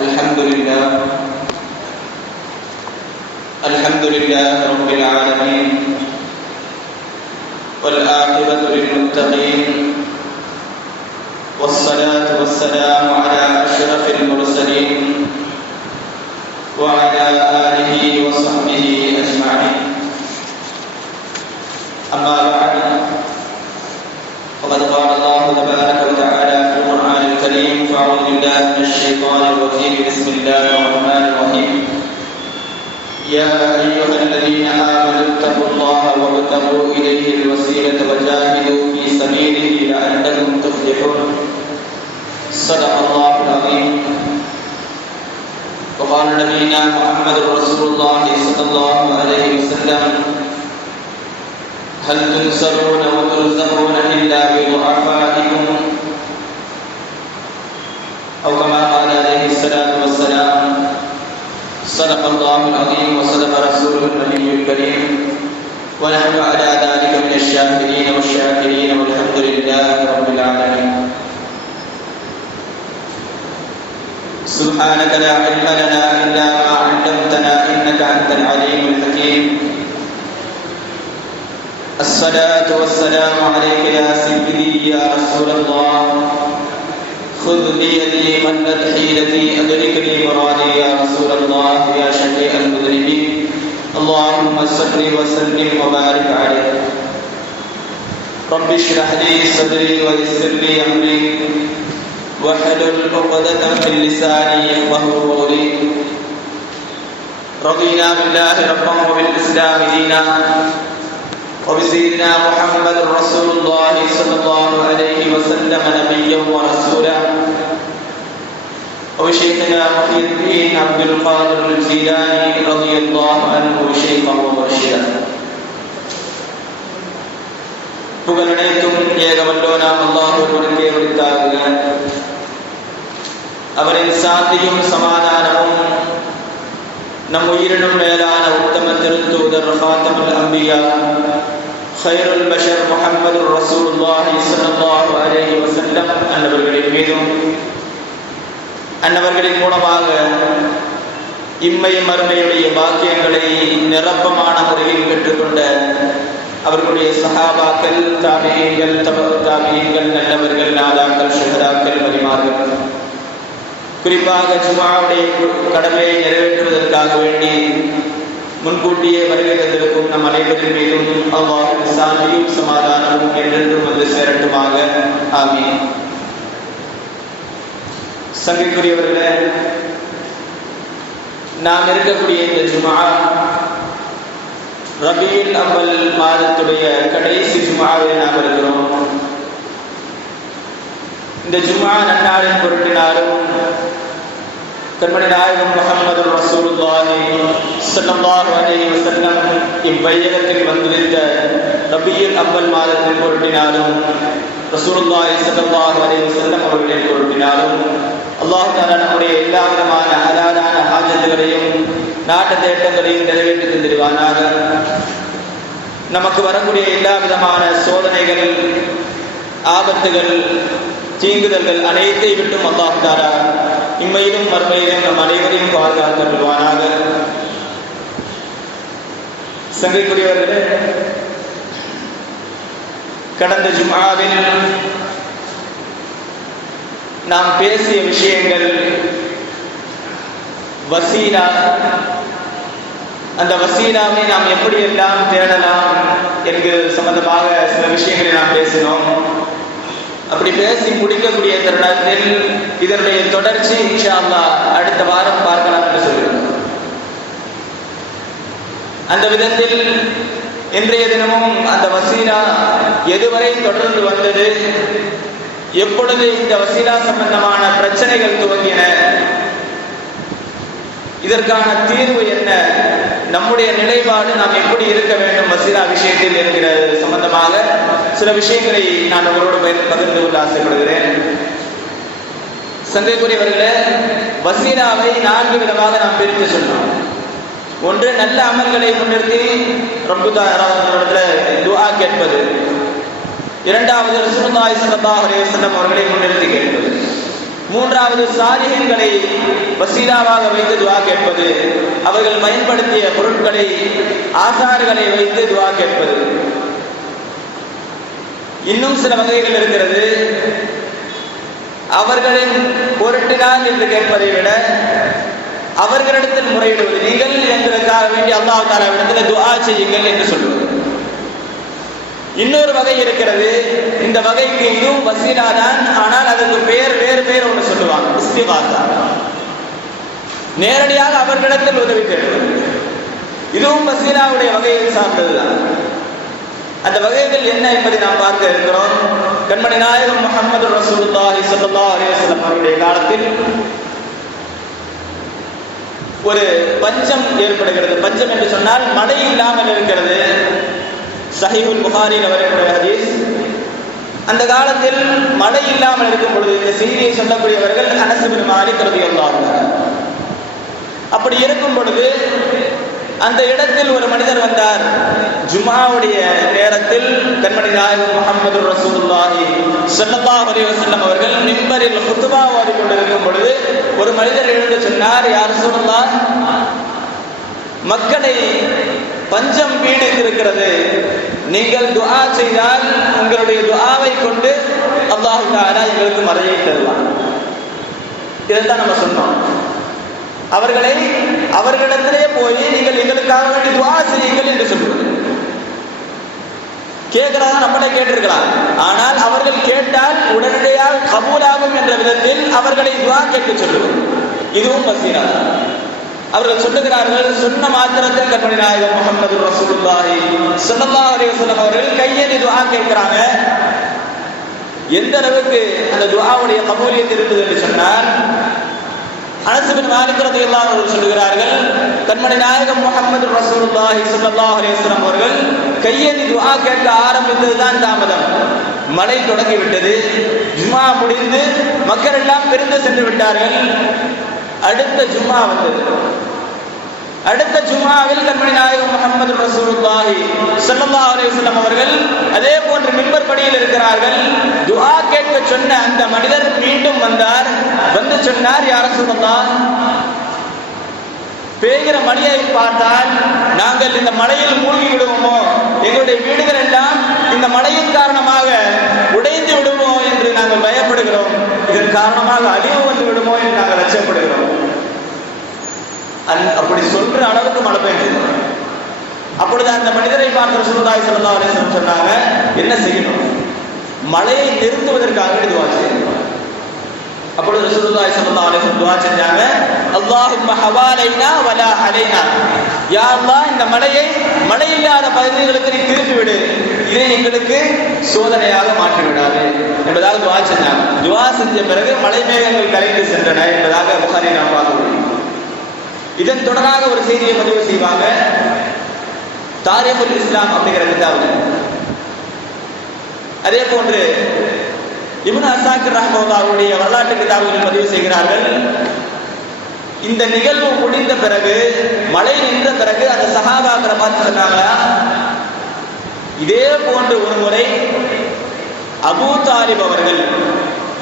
الحمد لله رب العالمين والعاقبة للمتقين والصلاة والسلام على أشرف المرسلين وعلى آله وصحبه أجمعين. أما بعد، فقد قال الله تبارك وتعالى في القرآن الكريم: فأعوذ بالله من الشيطان الرجيم، بسم الله الرحمن الرحيم. يا أيها الذين آمنوا اتقوا الله وابتغوا إليه الوسيلة وجاهدوا في سبيله لعلكم تفلحون. صدق الله العظيم. وقال نبينا محمد رسول الله صلى الله عليه وسلم: هل تنصرون وترزقون إلا بضعفائكم، أو كما قال عليه الصلاة والسلام. صدق الله العظيم وصدق رسوله النبي الكريم، ونحن على ذلك من الشاكرين والشاكرين، والحمد لله رب العالمين. سبحانك لا علم لنا إلا ما علمتنا إنك أنت العليم الحكيم. الصلاة والسلام عليك يا سيدي يا رسول الله، خذ بيدي قلت حيلتي أدركني مرادي يا رسول الله يا شفيع المذنبين. اللهم صل وسلم وبارك عليه. رب اشرح لي صدري ويسر لي أمري واحلل عقدة من لساني يفقهوا قولي. رضينا بالله ربا وبالإسلام دينا وبسيدنا محمد رسول الله صلى الله عليه وسلم نبيا ورسولا، وبشيخنا محي الدين عبد القادر الجيلاني رضي الله عنه شيخا ومرشدا. புகழனைத்தும் ஏகவல்லோனாம் அல்லாஹ் ஒருவனுக்கே உரித்தாகுக. அவரின் சாந்தியும் சமாதானமும் நம் உயிரினும் மேலான உத்தம திருத்தூதர் ஹாத்தமுல் அம்பியா ஹைருல் பஷர் முஹம்மது ரசூலுல்லாஹி ஸல்லல்லாஹு அலைஹி வஸல்லம் அன்னவர்களின் மீதும் அன்னவர்களின் மூலமாக இம்மை மறுமையுடைய பாக்கியங்களை நிரப்பமான முறையில் பெற்றுக்கொண்ட அவர்களுடைய சஹாபாக்கள், தாபிஈன்கள், தபஉ தாபிஈன்கள், நல்லவர்கள், நாதாக்கள், ஷுஹதாக்கள், வலிமார்கள், குறிப்பாக ஜும்ஆவுடைய கடமையை நிறைவேற்றுவதற்காக வேண்டி முன்கூட்டியே வருகை தந்திருக்கும் நம் அனைவரின் மீதும் அல்லாஹ்வின் சாந்தியும் சமாதானமும் என்றென்றும் வந்து சேரட்டுமாக. ஆமீன். சங்கைக்குரியவர்களே, நாம் இருக்கக்கூடிய இந்த ஜும்ஆ ரபியுல் அவ்வல் மாதத்துடைய கடைசி ஜும்ஆவில் நாம் இருக்கிறோம். இந்த ஜும்ஆ நன்னாளின் பொருட்டினாலும் கண்மணி நாயகம் முஹம்மது ரசூலுல்லாஹி ஸல்லல்லாஹு அலைஹி வஸல்லம் இவ்வையகத்தில் வந்துவிட்ட ரபியுல் அவ்வல் மாதத்தின் பொருட்டினாலும் ரசூலுல்லாஹி ஸல்லல்லாஹு அலைஹி வஸல்லம் அவர்களின் பொருட்டினாலும் அல்லாஹ் தஆலா நம்முடைய எல்லா விதமான ஹலாலான ஹாஜத்துகளையும் நாட்டு தேட்டங்களையும் நிறைவேற்றி தந்திருவானாக. நமக்கு வரக்கூடிய எல்லா விதமான சோதனைகள், ஆபத்துகள், தீங்குதல்கள் அனைத்தை விட்டும் அல்லாஹ் தஆலா இம்மையிலும் மறுமையிலும் நம் அனைவரையும் பாதுகாத்தருள்வானாக. சங்கைக்குரியவர்களே, கடந்த ஜும்ஆவில் நாம் பேசிய விஷயங்கள் வசீலா, அந்த வசீலாவை நாம் எப்படியெல்லாம் தேடலாம் என்கிறது சம்பந்தமாக சில விஷயங்களை நாம் பேசினோம். அப்படி பேசி முடிக்கக்கூடிய தருணத்தில் இதனுடைய தொடர்ச்சி இன்ஷா அல்லாஹ் அடுத்த வாரம் பார்க்கலாம் என்று சொல்கிறோம். அந்த விதத்தில் இன்றைய தினமும் அந்த வசீலா எதுவரை தொடர்ந்து வந்தது, எப்பொழுது இந்த வசீலா சம்பந்தமான பிரச்சனைகள் துவங்கின, இதற்கான தீர்வு என்ன, நம்முடைய நிலைப்பாடு நாம் எப்படி இருக்க வேண்டும் வசீலா விஷயத்தில் என்கிற சம்பந்தமாக சில விஷயங்களை நான் உங்களோடு பகிர்ந்து கொள்ள ஆசைப்படுகிறேன். சங்கைக்குரியவர்களே, வசீலாவை 4 விதமாக நாம் பிரித்து சொன்னோம். ஒன்று, நல்ல அமல்களை முன்னிறுத்தி ரப்பிடத்தில் துஆ கேட்பது. இரண்டாவது, ரசூலுல்லாஹி ஸல்லல்லாஹு அலைஹி வஸல்லம் அவர்களை முன்னிறுத்தி கேட்பது. மூன்றாவது சாலிஹீன்களை வசீலாவாக வைத்து துஆ கேட்பது, அவர்கள் பயன்படுத்திய பொருட்களை ஆசார்களை வைத்து துஆ கேட்பது. இன்னும் சில வகைகள் இருக்கிறது. அவர்களின் பொருட்டினால் என்று கேட்பதை விட அவர்களிடத்தில் முறையிடுவது, நீங்கள் எங்களுக்காக வேண்டி அல்லாஹ் தஆலாவிடத்தில் துஆ செய்யுங்கள் என்று சொல்வது. இன்னொரு வகை இருக்கிறது. இந்த வகைக்கு இதுவும் வசீலா தான், ஆனால் அதற்கு வேறு பேர் ஒன்று சொல்லுவாங்க, இஸ்திகாஸா. நேரடியாக அவர்களிடத்தில் உதவி தேடுவது. இதுவும் வசீலாவுடைய வகையை சார்ந்ததுதான். அந்த வகைகள் என்ன என்பதை நாம் பார்க்க இருக்கிறோம். கண்மணி நாயகம் முஹம்மது ரசூலுல்லாஹி ஸல்லல்லாஹு அலைஹி வஸல்லம் அவருடைய காலத்தில் ஒரு பஞ்சம் ஏற்படுகிறது. பஞ்சம் என்று சொன்னால் மழை இல்லாமல் இருக்கிறது. சஹீஹுல் புகாரியில் வரக்கூடிய ஹதீஸ். அந்த காலத்தில் மழை இல்லாமல் இருக்கும் பொழுது இந்த செய்தியை சொல்லக்கூடியவர்கள் அனஸ் இப்னு மாலிக் ரலியல்லாஹு அன்ஹு. அப்படி இருக்கும் பொழுது அந்த இடத்தில் ஒரு மனிதர் வந்தார். ஜும்ஆவுடைய நேரத்தில் கண்மணி நாயகம் முஹம்மது ரசூலுல்லாஹி ஸல்லல்லாஹு அலைஹி வஸல்லம் அவர்கள் மிம்பரில் குத்பா ஓதிக் கொண்டிருக்கும் பொழுது ஒரு மனிதர் எழுந்து சொன்னார், யா ரசூலுல்லாஹ், மக்களை பஞ்சம் பீடித்திருக்கிறது. நீங்கள் துஆ செய்தால் உங்களுடைய துஆவை கொண்டு அல்லாஹ் தஆலா எங்களுக்கு மழையை தருவான். இதைத்தான் நம்ம சொன்னோம். அவர்களிடத்திலே போய் நீங்கள் எங்களுக்காக வேண்டி துஆ செய்யுங்கள் என்று சொல்வது. கேட்கிறதா நம்மளே கேட்டிருக்கலாம். ஆனால் அவர்கள் கேட்டால் உடனடியாக கபூலாகும் என்ற விதத்தில் அவர்களை துஆ கேட்க சொல்லுவது. இதுவும் வசீலா. அவர்கள் சொல்லுகிறார்கள், சொன்ன மாத்திரத்தில் கண்மணி நாயகம் முஹம்மது ரசூலுல்லாஹி ஸல்லல்லாஹு அலைஹி வஸல்லம் அவர்கள் கையேந்தி துஆ கேட்கிறாங்க. எந்த அளவுக்கு அந்த துஆவுடைய கபூலியத் இருந்தது என்று சொன்னால், அனஸ் இப்னு மாலிக் ரலியல்லாஹு அன்ஹு சொல்லுகிறார்கள், கண்மணி நாயகம் முஹம்மது ரசூலுல்லாஹி ஸல்லல்லாஹு அலைஹி வஸல்லம் அவர்கள் கையேந்தி துஆ கேட்க ஆரம்பித்ததுதான் தாமதம். மழை தொடங்கிவிட்டது. ஜும்ஆ முடிந்து மக்கள் எல்லாம் பிரிந்து சென்று விட்டார்கள். அடுத்த ஜும்ஆ வந்தது. அடுத்த ஜும்ஆவில் கண்மணி நாயகம் முஹம்மது ரசூலுல்லாஹி ஸல்லல்லாஹு அலைஹி வஸல்லம் அவர்கள் அதே போன்று மிம்பர் படியில் இருக்கிறார்கள். துஆ கேட்க சொன்ன அந்த மனிதர் மீண்டும் வந்தார். வந்து சொன்னார், யா ரசூலுல்லாஹ், பெய்கிற மழையை பார்த்தால் நாங்கள் இந்த மழையில் மூழ்கி விடுவோமோ, எங்களுடைய வீடுகள் எல்லாம் இந்த மழையின் காரணமாக உடைந்து விடுமோ என்று நாங்கள் பயப்படுகிறோம். இதன் காரணமாக அழிவு வந்து விடுமோ என்று நாங்கள் அச்சப்படுகிறோம். அப்படி சொல்ற அளவுக்கு மழை பெய்யுது. அப்பொழுது அந்த மனிதரை பார்த்து ரசூலுல்லாஹி ஸல்லல்லாஹு அலைஹி வஸல்லம் சொன்னாங்க, என்ன செய்யணும்? மழையை நிறுத்துவதற்காக துஆ செய்யணும். அப்பொழுது ரசூலுல்லாஹி ஸல்லல்லாஹு அலைஹி வஸல்லம் துஆ செஞ்சாங்க, அல்லாஹும்ம ஹவாலைனா வலா அலைனா, யா அல்லாஹ், இந்த மழையை மழை இல்லாத பகுதிகளுக்கு நீ திருப்பி விடு, இதை எங்களுக்கு சோதனையாக மாற்றி விடாது என்பதாக துஆ செஞ்சாங்க. துஆ செஞ்ச பிறகு மழை மேகங்கள் கரைந்து சென்றன என்பதாக புகாரி நாம் பார்க்க முடியும். இதன் தொடராக ஒரு செய்தியை பதிவு செய்வாங்க. தாரீகுல் இஸ்லாம் அப்படிங்கிற கிதாபுல. அதே போன்று இப்னு அஸாக்கிர் ரஹ்மத்துல்லாஹுடைய வரலாற்று கிதாபுகளில் பதிவு செய்கிறார்கள். இந்த நிகழ்வு முடிந்த பிறகு, மழை நின்ற பிறகு அந்த சஹாபாக்களை பார்த்து சொன்னாங்க, இதே போன்று ஒரு முறை அபூ தாலிப் அவர்கள்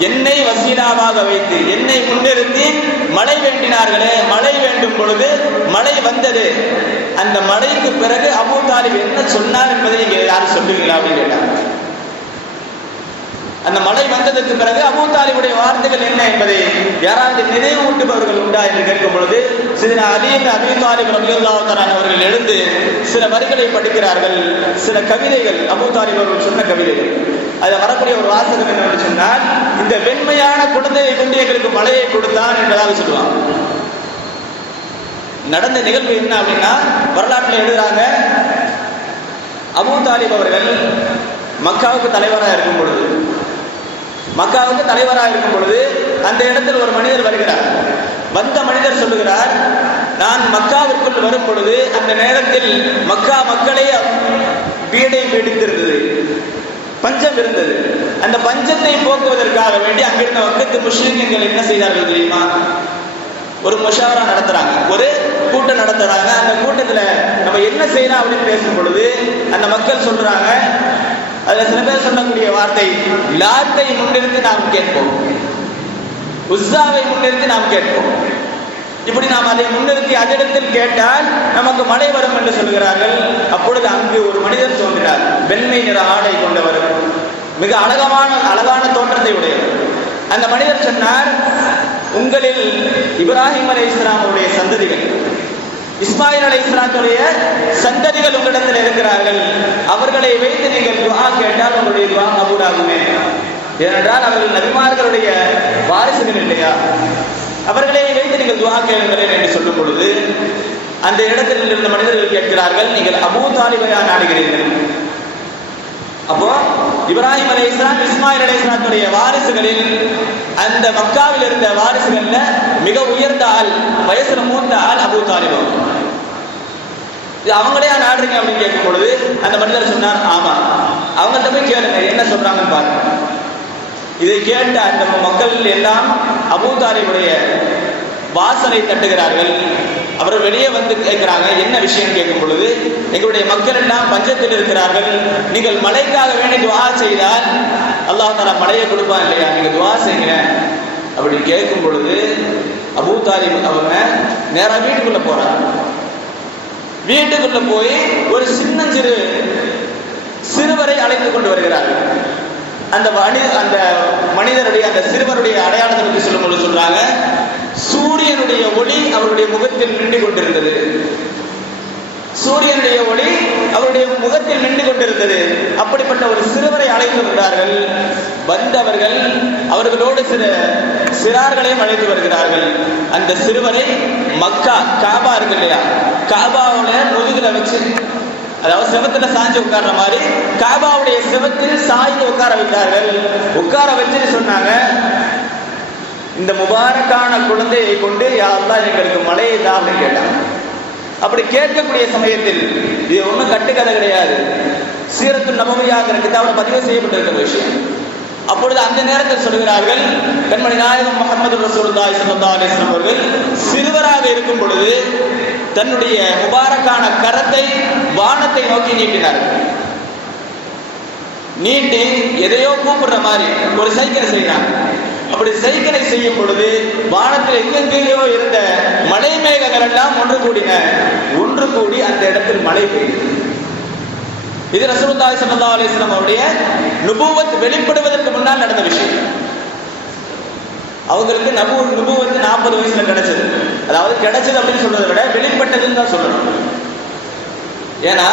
என்னை வசீலாவாக வைத்து என்னை முன்னிறுத்தி மழை வேண்டினார்களே, மழை வேண்டும் பொழுது மழை வந்தது. அந்த மழைக்கு பிறகு அபூ தாலிப் என்ன சொன்னார் என்பதை நீங்க யாரும் சொல்லுவீங்களா அப்படின்னு கேட்டாங்க. அந்த மழை வந்ததற்கு பிறகு அபூ தாலிபுடைய வார்த்தைகள் என்ன என்பதை யாராவது நினைவூட்டுபவர்கள் உண்டா என்று கேட்கும் பொழுது சில அலி இப்னு அபீ தாலிப் ரலியல்லாஹு தஆலா அவர்கள் எழுந்து சில வரிகளை படிக்கிறார்கள். சில கவிதைகள், அபூ தாலிப் அவர்கள் சொன்ன கவிதைகள். அதில் வரக்கூடிய ஒரு வாசகம் என்னவென்று சொன்னால், இந்த வெண்மையான குழந்தையை கொண்டு எங்களுக்கு மழையை கொடுத்தான் என்பதாக சொல்லுவாங்க. நடந்த நிகழ்வு என்ன அப்படின்னா, வரலாற்றில் எழுதுறாங்க, அபூ தாலிப் அவர்கள் மக்காவுக்கு தலைவராக இருக்கும் பொழுது அந்த இடத்தில் ஒரு மனிதர் வருகிறார். வந்த மனிதர் சொல்லுகிறார், நான் மக்காவிற்குள் வரும் பொழுது அந்த நேரத்தில் மக்கா மக்களே பீடை பிடித்திருந்தது, பஞ்சம் இருந்தது. அந்த பஞ்சத்தை போக்குவதற்காக வேண்டி அங்கிருந்த வக்கத்து முஸ்லிம்கள் என்ன செய்தார்கள் தெரியுமா? ஒரு முஷாவரா நடத்துறாங்க, ஒரு கூட்டம் நடத்துறாங்க. அந்த கூட்டத்துல நம்ம என்ன செய்யலாம் அப்படின்னு பேசும் பொழுது அந்த மக்கள் சொல்றாங்க, அதுல சில பேர் சொல்லக்கூடிய வார்த்தை, லாத்தை முன்னிறுத்தி நாம் கேட்போம். உஸ்ஸாவை முன்னிறுத்தி நாம் கேட்போம். இப்படி நாம் அதை முன்னிறுத்தி அதிடத்தில் கேட்டால் நமக்கு மழை வரும் என்று சொல்கிறார்கள். அப்பொழுது அங்கு ஒரு மனிதர் தோன்றினார். வெண்மை நிற ஆடை கொண்டவர், மிக அழகான தோற்றத்தை உடையவர். அந்த மனிதர் சொன்னார், உங்களில் இப்ராஹிம் அலைஹிஸ்ஸலாமுடைய சந்ததிகள், இஸ்மாயில் அலைஹிஸ்ஸலாத்துடைய சந்ததிகள் உங்களிடத்தில் இருக்கிறார்கள். அவர்களை வைத்து நீங்கள் துஆ கேட்டால் உங்களுடைய துஆ கபூலாகுமே. ஏனென்றால் அவர்கள் நபிமார்களுடைய வாரிசுகள் இல்லையா? அவர்களை வைத்து நீங்கள் துஆ கேளுங்களேன் என்று சொல்லும் பொழுது அந்த இடத்தில் இருந்த மனிதர்கள் கேட்கிறார்கள், நீங்கள் அபூ தாலிபையா நாடுகிறீர்கள்? அப்போ இப்ராஹிம் அலைஹிஸ்ஸலாம் இஸ்மாயில் அலைஹிஸ்ஸலாத்துடைய வாரிசுகளில் அந்த மக்காவில் இருந்த வாரிசுகள்ல மிக உயர்ந்த ஆள், வயசுல மூத்த ஆள் அபூ தாலிப். அவங்களே நாடுறீங்க அப்படின்னு கேட்கும் பொழுது அந்த மனிதர் சொன்னார், ஆமா. அவங்கள்ட்ட போய் கேளுங்க என்ன சொல்றாங்கன்னு பாருங்க. இதை கேட்ட அந்த மக்கள் எல்லாம் அபூ தாலிபுடைய வாசலை தட்டுகிறார்கள். அவர் வெளியே வந்து கேட்கிறாங்க, என்ன விஷயம் கேட்கும் பொழுது, எங்களுடைய மக்கள் எல்லாம் பஞ்சத்தில் இருக்கிறார்கள், நீங்கள் மழைக்காக வேண்டி துஆ செய்தால் அல்லாஹ் தஆலா மழையை கொடுப்பான் இல்லையா, நீங்க துஆ செய்யுங்க அப்படி கேட்கும் பொழுது அபூ தாலிப் அவங்க நேரா வீட்டுக்குள்ள போறாங்க. வீட்டுக்குள்ள போய் ஒரு சின்னஞ்சிறு சிறுவரை அழைத்து கொண்டு வருகிறார்கள். அந்த மனிதருடைய அந்த சிறுவருடைய அடையாளத்தை பற்றி சொல்லும் பொழுது சொல்றாங்க, சூரியனுடைய ஒளி அவருடைய முகத்தில் நின்று கொண்டிருந்தது. சூரியனுடைய ஒளி அவருடைய முகத்தில் நின்று கொண்டிருந்தது. அப்படிப்பட்ட ஒரு சிறுவரை அழைத்து வந்தார்கள். வந்தவர்கள் அவர்களோடு சிறார்களையும் அழைத்து வருகிறார்கள். அந்த சிறுவரை மக்கா காபா இருக்கு இல்லையா, காபாவோட முதுகுல வச்சு, அதாவது செவத்துல சாஞ்சு உட்கார்ற மாதிரி காபாவுடைய செவத்தில் சாய்ந்து உட்கார வைத்தார்கள். உட்கார வச்சுட்டு சொன்னாங்க, இந்த முபாரக்கான குழந்தையை கொண்டு யா அல்லாஹ் எங்களுக்கு மழையை தான் அப்படின்னு கேட்டாங்க. அப்படி கேட்கக்கூடிய சமயத்தில் இது ஒன்றும் கட்டுக்கதை கிடையாது, சீரத்துல் நபவியாங்கிற கிதாபில் பதிவு செய்யப்பட்டிருக்கிற விஷயம். அப்பொழுது அந்த நேரத்தில் சொல்கிறார்கள், கண்மணி நாயகம் முஹம்மது ரசூலுல்லாஹி ஸல்லல்லாஹு அலைஹி வஸல்லம் அவர்கள் சிறுவராக இருக்கும் பொழுது தன்னுடைய முபாரக்கான கரத்தை வானத்தை நோக்கி நீட்டினார்கள். நீட்டி எதையோ கூப்பிடுற மாதிரி ஒரு சைக்கிளை செய்யறாங்க. அப்படி சைக்கிளை செய்யும் பொழுது வானத்தில் எங்கெங்கேயோ இருந்த மலை மேகங்கள் எல்லாம் ஒன்று கூடி அந்த இடத்தில் மழை பெய்யுது. இது ரசூலுல்லாஹி ஸல்லல்லாஹு அலைஹி வஸல்லம் அவருடைய நுபுவத் வெளிப்படுவதற்கு முன்னால் நடந்த விஷயம். அவங்களுக்கு நுபுவத் 40 வயசுல கிடைச்சது. அதாவது கிடைச்சது அப்படின்னு சொல்றதை விட வெளிப்பட்டதுன்னு தான் சொல்லணும். ஏன்னா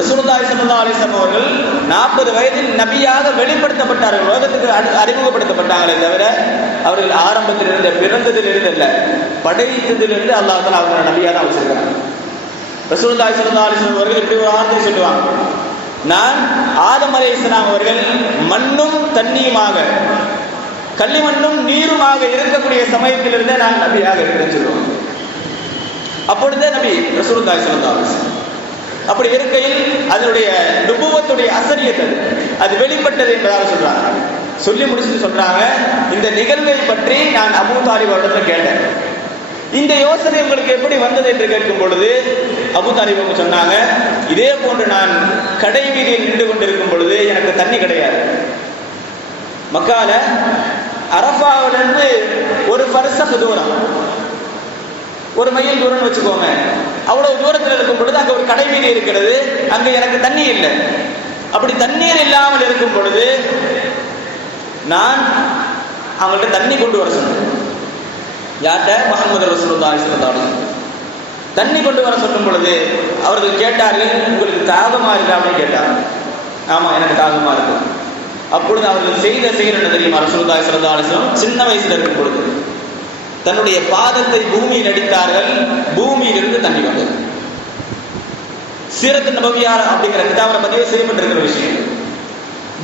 ரசூலுல்லாஹி ஸல்லல்லாஹு அலைஹி வஸல்லம் அவர்கள் 40 வயதில் நபியாக வெளிப்படுத்தப்பட்டார்கள், உலகத்துக்கு அறிமுகப்படுத்தப்பட்டாங்களே தவிர அவர்கள் ஆரம்பத்திலிருந்து பிறந்ததிலிருந்து இல்ல, படைத்ததிலிருந்து அல்லாஹ் தஆலா அவங்களை நபியாக தான் வச்சிருக்கிறாங்க. ரசூலுல்லாஹி ஸல்லல்லாஹு அலைஹி வஸல்லம் அவர்கள் இப்படி ஒரு வார்த்தை சொல்லுவாங்க, நான் ஆதம் அலைஹிஸ்ஸலாம் அவர்கள் மண்ணும் தண்ணியுமாக, களிமண்ணும் நீருமாக இருக்கக்கூடிய சமயத்திலிருந்தே நான் நபியாக இருக்கிறேன்னு சொல்லுவாங்க. அப்பொழுதே நபி ரசூலுல்லாஹி ஸல்லல்லாஹு அலைஹி வஸல்லம். அப்படி இருக்கையில் அதனுடைய நுபுவத்துடைய அசரியத் அது வெளிப்பட்டது என்பதாக சொல்றாங்க. சொல்லி முடிச்சுட்டு சொல்றாங்க, இந்த நிகழ்வை பற்றி நான் அபூ தாலிப் அவர்களிடம் கேட்டேன், இந்த யோசனை உங்களுக்கு எப்படி வந்தது என்று கேட்கும் பொழுது அபூ தாலிப் அவங்க சொன்னாங்க, இதே போன்று நான் கடை வீதியில் நின்று கொண்டிருக்கும் பொழுது எனக்கு தண்ணி கிடையாது. மக்கால அரஃபாவிலிருந்து ஒரு ஃபர்சக் தூரம், ஒரு மைல் தூரம் வச்சுக்கோங்க, அவ்வளவு தூரத்தில் இருக்கும் பொழுது அங்க ஒரு கடை வீதி இருக்கிறது, அங்க எனக்கு தண்ணி இல்லை. அப்படி தண்ணீர் இல்லாமல் இருக்கும் பொழுது நான் அவங்கள்ட்ட தண்ணி கொண்டு வர சொன்னேன். யார்கிட்ட? முஹம்மது ரசூலுல்லாஹி ஸல்லல்லாஹு அலைஹி வஸல்லம். தண்ணி கொண்டு வர சொல்லும் பொழுது அவர்கள் கேட்டார்கள், உங்களுக்கு தாகமா இருக்கா அப்படின்னு கேட்டாங்க. ஆமா எனக்கு தாகமா இருக்கு. அப்பொழுது அவர்கள் செய்த செயல் என்ன தெரியுமா? ரசூலுல்லாஹி ஸல்லல்லாஹு அலைஹி வஸல்லம் சின்ன வயசுல இருக்கும் பொழுது தன்னுடைய பாதத்தை பூமியில் அடித்தார்கள், பூமியிலிருந்து தண்ணி வந்தது. சீரத்து நபவியா அப்படிங்கிற கிதாபில் பதிவு செய்யப்பட்டிருக்கிற விஷயம்.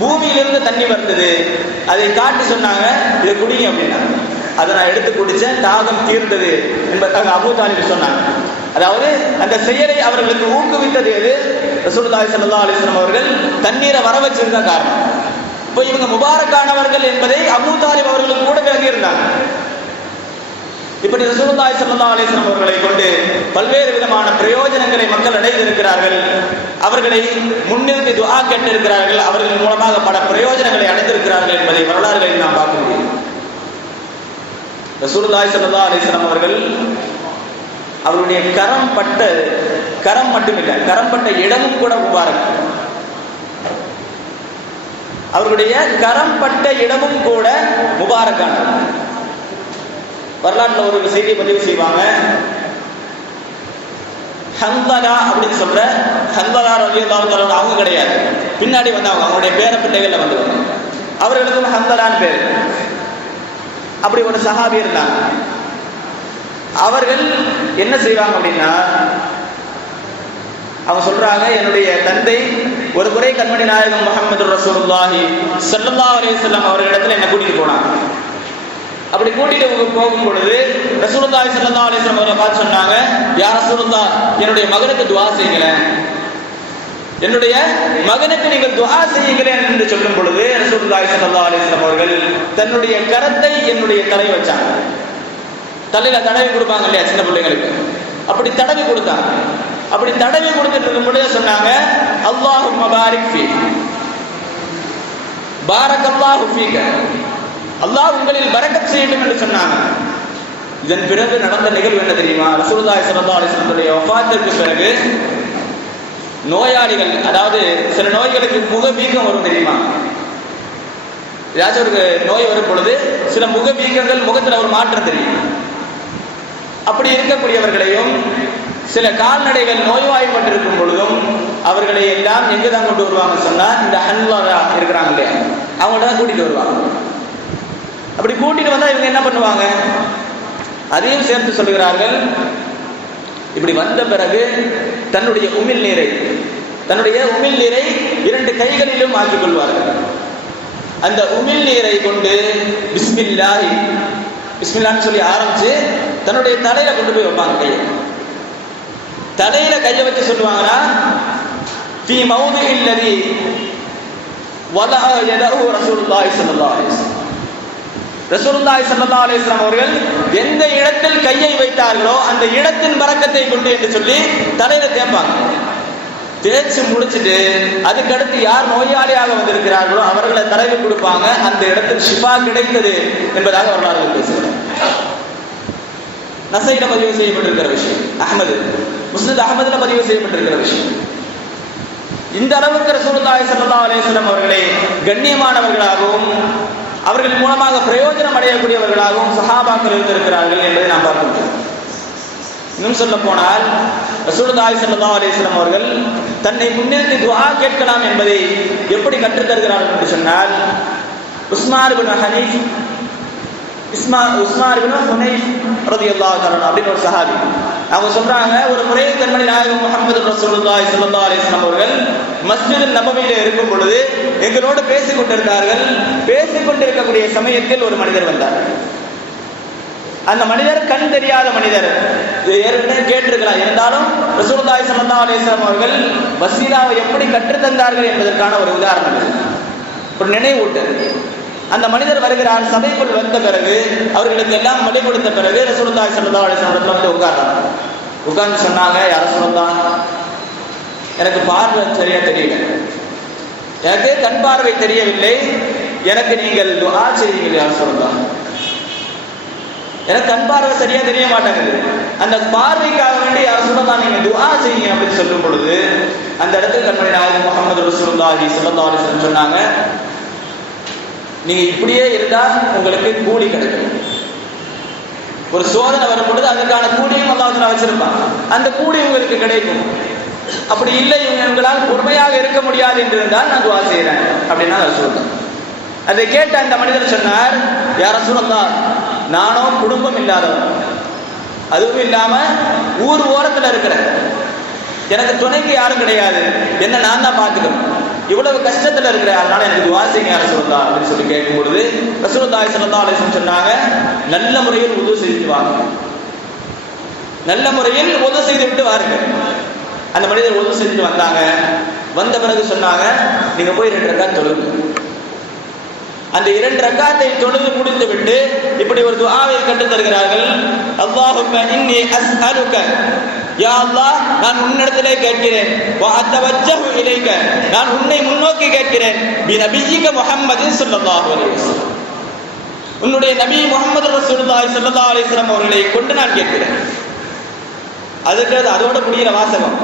பூமியிலிருந்து தண்ணி வந்தது, அதை காட்டி சொன்னாங்க, இதை குடிங்க அப்படின்னாங்க. அதை நான் எடுத்து குடிச்சேன், தாகம் தீர்ந்தது என்பதாக அபூ தாலிப் சொன்னாங்க. அதாவது அந்த செயலை அவர்களுக்கு ஊக்குவித்தது எது? ரசூலுல்லாஹி ஸல்லல்லாஹு அலைஹி வஸல்லம் அவர்கள் தண்ணீரை வர வச்சிருந்த காரணம். இப்போ இவங்க முபாரக்கானவர்கள் என்பதை அபூ தாலிப் அவர்களுக்கு கூட விளங்கி இருந்தாங்க. இப்படி ரசூலுல்லாஹி ஸல்லல்லாஹு அலைஹி வஸல்லம் அவர்களை கொண்டு பல்வேறு விதமான பிரயோஜனங்களை மக்கள் அடைந்திருக்கிறார்கள். அவர்களை முன்னிறுத்தி துஆ கேட்டிருக்கிறார்கள். அவர்கள் மூலமாக பல பிரயோஜனங்களை அடைந்திருக்கிறார்கள் என்பதை வரலாறுகளில் நாம் பார்க்க முடியும். ரசூலுல்லாஹி ஸல்லல்லாஹு அலைஹி வஸல்லம் அவர்கள் அவருடைய கரம் மட்டுமில்லை, கரம் பட்ட இடமும் கூட முபாரக். அவர்களுடைய கரம் பட்ட இடமும் கூட முபாரக்கான. வரலாற்றில் ஒரு செய்தியை பதிவு செய்வாங்க. ஹந்தலா அப்படின்னு சொல்ற ஹந்தலா ரலியல்லாஹு தஆலா அவங்க கிடையாது, பின்னாடி வந்தவங்க, அவங்களுடைய பேர பிள்ளைகள்ல வந்தவங்க. அவர்களுக்கும் ஹந்தலான்னு பேர். அப்படி ஒரு சஹாபி இருந்தாங்க. அவர்கள் என்ன செய்வாங்க அப்படின்னா, அவங்க சொல்றாங்க, என்னுடைய தந்தை ஒரு முறை கண்மணி நாயகம் முஹம்மது ரசூலுல்லாஹி ஸல்லல்லாஹு அலைஹி வஸல்லம் அவர்களிடத்துல என்ன கூட்டிட்டு போனாங்க. அப்படி கூட்டிட்டு போகும் பொழுது ரசூலுல்லாஹி ஸல்லல்லாஹு அலைஹி வஸல்லம் அவர்களை பார்த்து சொன்னாங்க, யா ரசூலுல்லாஹ், என்னுடைய மகனுக்கு துஆ செய்யுங்களேன், என்னுடைய மகனுக்கு நீங்கள் துஆ செய்யுங்களேன் என்று சொல்லும் பொழுது ரசூலுல்லாஹி ஸல்லல்லாஹு அலைஹி வஸல்லம் அவர்கள் தன்னுடைய கரத்தை என்னுடைய தலை வச்சாங்க. தலையில தடவி கொடுப்பாங்க இல்லையா சின்ன பிள்ளைங்களுக்கு, அப்படி தடவி கொடுத்தாங்க. அப்படி தடவி கொடுத்துட்டு இருக்கும் பொழுது சொன்னாங்க, அல்லாஹும்ம பாரிக் ஃபீ, பாரக்கல்லாஹு ஃபீக, அல்லாஹ் உங்களில் பரக்கத் செய்யட்டும் என்று சொன்னாங்க. இதன் பிறகு நடந்த நிகழ்வு என்ன தெரியுமா? ரசூலுல்லாஹி ஸல்லல்லாஹு அலைஹி வஸல்லம் வஃபாத்திற்கு பிறகு நோயாளிகள், அதாவது சில நோய்களுக்கு முக வீக்கம் வரும் தெரியுமா? ஏதாச்சும் ஒரு நோய் வரும் பொழுது சில முக வீக்கங்கள், முகத்தில் ஒரு மாற்றம் தெரியும். அப்படி இருக்கக்கூடியவர்களையும் சில கால்நடைகள் நோய்வாய்ப்பட்டிருக்கும் பொழுதும் அவர்களை எல்லாம் எங்க தான் கொண்டு வருவாங்க சொன்னா, இந்த ஹன்லா இருக்கிறாங்க இல்லையா, அவங்கள்ட்ட தான் கூட்டிட்டு வருவாங்க. அப்படி கூட்டிட்டு வந்தா இவங்க என்ன பண்ணுவாங்க, அதையும் சேர்த்து சொல்லுகிறார்கள். இப்படி வந்த பிறகு தன்னுடைய உமிழ் நீரை 2 கைகளிலும் ஆக்கிக் கொள்வார்கள். அந்த உமிழ் நீரை கொண்டு பிஸ்மில்லான்னு சொல்லி ஆரம்பிச்சு தன்னுடைய தலையில கொண்டு போய் வைப்பாங்க. தலையில கையை வச்சு சொல்லுவாங்கன்னா, ஃபீ மௌதிஇல் லதி வலஅ யதஹு ரசூலுல்லாஹி ஸல்லல்லாஹு அலைஹி வஸல்லம், ரசூலுல்லாஹி ஸல்லல்லாஹு அலைஹி வஸல்லம் அவர்கள் எந்த இடத்தில் கையை வைத்தார்களோ அந்த இடத்தின் பரக்கத்தை கொண்டு என்று சொல்லி தலையில தேய்ப்பாங்க. தேய்ச்சி முடிச்சுட்டு அதுக்கடுத்து யார் நோயாளியாக வந்திருக்கிறார்களோ அவர்களை தடவி கொடுப்பாங்க. அந்த இடத்தில் ஷிஃபா கிடைத்தது என்பதாக வரலாறு பேசுகிறார். நசையில பதிவு செய்யப்பட்டிருக்கிற விஷயம், முஸ்னத் அஹ்மதுல பதிவு செய்யப்பட்டிருக்கிற விஷயம். இந்த அளவுக்கு ரசூலுல்லாஹி ஸல்லல்லாஹு அலைஹி வஸல்லம் அவர்களை கண்ணியமானவர்களாகவும் அவர்கள் மூலமாக பிரயோஜனம் அடையக்கூடியவர்களாகவும் சஹாபாக்கள் இருந்திருக்கிறார்கள் என்பதை நாம் பார்க்கிறோம். இன்னும் சொல்ல போனால் ரசூலுல்லாஹி ஸல்லல்லாஹு அலைஹி வஸல்லம் அவர்கள் தன்னை முன்னிறுத்தி துஆ கேட்கலாம் என்பதை எப்படி கற்றுத் தருகிறார்கள் என்று சொன்னால், உஸ்மான் இப்னு ஹுனைஃப் ரலியல்லாஹு தஆலா அப்படின்னு ஒரு சஹாபி, அவங்க சொல்றாங்க, ஒரு முறை கண்மணி நாயகம் முஹம்மது ரசூலுல்லாஹி ஸல்லல்லாஹு அலைஹி வஸல்லம் அவர்கள் மஸ்ஜித் நபவியில இருக்கும் பொழுது எங்களோடு பேசிக் கொண்டிருந்தார்கள். பேசிக் கொண்டிருக்கக்கூடிய சமயத்தில் ஒரு மனிதர் வந்தார். அந்த மனிதர் கண் தெரியாத மனிதர், ஏற்கனவே கேட்டிருக்கலாம், இருந்தாலும் ரசூலுல்லாஹி ஸல்லல்லாஹு அலைஹி வஸல்லம் அவர்கள் வசீலாவை எப்படி கற்றுத்தந்தார்கள் என்பதற்கான ஒரு உதாரணம், ஒரு நினைவூட்டு. அந்த மனிதர் வருகிறார். சபைக்குள் வந்த பிறகு அவர்களுக்கு எல்லாம் மொழி கொடுத்த பிறகு ரசூலுல்லாஹி ஸல்லல்லாஹு அலைஹி வஸல்லம் வந்து உட்கார்ந்து சொன்னாங்க, யா ரசூலல்லாஹ், எனக்கு பார்வை சரியா தெரியல, எனக்கு கண் பார்வை தெரியவில்லை, எனக்கு நீங்கள் துஆ செய்யுங்கள் யா ரசூலல்லாஹ், எனக்கு கண் பார்வை சரியா தெரிய மாட்டேங்குது, அந்த பார்வைக்காக வேண்டி யா ரசூலல்லாஹ் நீங்க துஆ செய்யுங்க அப்படின்னு சொல்லும் பொழுது அந்த இடத்துல கண்மணி நாயகம் முஹம்மது ரசூலுல்லாஹி ஸல்லல்லாஹு அலைஹி வஸல்லம் சொன்னாங்க, நீங்க இப்படியே இருந்தா உங்களுக்கு கூலி கிடைக்கும். ஒரு சோதனை வரும் பொழுது அதுக்கான கூலியும் அல்லாஹ் தஆலா வச்சிருப்பான், அந்த கூலி உங்களுக்கு கிடைக்கும். அப்படி இல்லை, உங்களால் பொறுமையாக இருக்க முடியாது என்று இருந்தால் நான் துஆ செய்யறேன் அப்படின்னா ரசூலுல்லாஹ். அதை கேட்ட அந்த மனிதர் சொன்னார், யா ரசூலல்லாஹ், நானோ குடும்பம் இல்லாதவன், அதுவும் இல்லாம ஊர் ஓரத்துல இருக்கிறேன், எனக்கு துணைக்கு யாரும் கிடையாது, என்ன நான் தான் பார்த்துக்கணும், இவ்வளவு கஷ்டத்துல இருக்கிற, அதனால எனக்கு துஆ செய்யுங்க யா ரசூலல்லாஹ் அப்படின்னு சொல்லி கேட்கும் பொழுது ரசூலுல்லாஹி ஸல்லல்லாஹு அலைஹி வஸல்லம் சொன்னாங்க, நல்ல முறையில் வுது செய்து வாங்க, நல்ல முறையில் வுது செய்து விட்டு வாருங்க. அந்த மனிதர் வுது செஞ்சுட்டு வந்தாங்க. வந்த பிறகு சொன்னாங்க, நீங்க போய் 2 ரக்காத் தொழுங்க. அந்த 2 ரக்காத்தை தொழுது முடித்து விட்டு இப்படி ஒரு துஆவை கற்றுத் தருகிறார்கள். அல்லாஹும்ம இன்னி அஸ்அலுக, யா அல்லாஹ், நான் உன்னிடத்திலே கேட்கிறேன், வ அத்தவஜ்ஜஹு இலைக, நான் உன்னை முன்னோக்கி கேட்கிறேன், பி நபியிக முஹம்மதின் ஸல்லல்லாஹு அலைஹி வஸல்லம், உன்னுடைய நபி முஹம்மது ரசூலுல்லாஹி ஸல்லல்லாஹு அலைஹி வஸல்லம் அவர்களை கொண்டு நான் கேட்கிறேன். அதுக்கு அதோட முடிகிற வாசகம்.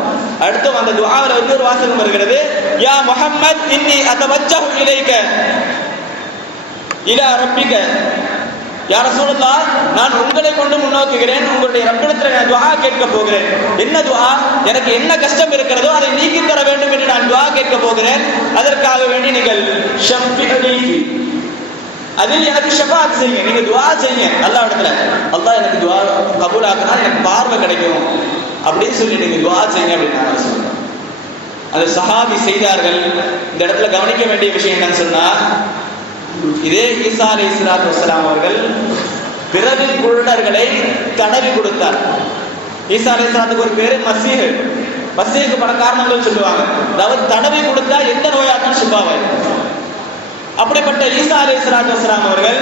அடுத்து அந்த துஆவில் இன்னொரு வாசகம் வருகிறது, யா முஹம்மத் இன்னி அதவஜ்ஜஹு இலைக இலா ரப்பிக. யா ரசூலுல்லாஹ், நான் உங்களை கொண்டு முன்னோக்குகிறேன், உங்களுடைய ரப்பிடத்தில் நான் துஆ கேட்க போகிறேன். என்ன துஆ? எனக்கு என்ன கஷ்டம் இருக்கிறதோ அதை நீக்கி தர வேண்டும் என்று நான் துஆ கேட்க போகிறேன். அதற்காக வேண்டி நீங்கள் ஷஃபிஇனி, அதில் எனக்கு ஷஃபாஅத் செய்யுங்க, நீங்க துஆ செய்யுங்க அல்லாஹ்விடத்துல. அல்லாஹ் எனக்கு துஆ கபூல் ஆக்குனா எனக்கு பார்வை கிடைக்கும் அப்படின்னு சொல்லி நீங்க துஆ செய்யுங்க அப்படின்னு நான் சொல்றேன். அது சஹாபி செய்தார்கள். இந்த இடத்துல கவனிக்க வேண்டிய விஷயம் என்னன்னு சொன்னா, இதே ஈசா அலைஹிஸ்ஸலாத்து வஸ்ஸலாம் அவர்கள் பிறவி குருடர்களை தடவி கொடுத்தார். ஈசா அலைஹிஸ்ஸலாத்துக்கு ஒரு பேரு மசீஹ். மசீஹுக்கு பல காரணங்கள் சொல்லுவாங்க. அதாவது தடவி கொடுத்தா எந்த நோயா இருந்தாலும் சுபாவாயிருக்கும். அப்படிப்பட்ட ஈசா அலைஹிஸ்ஸலாத்து வஸ்ஸலாம் அவர்கள்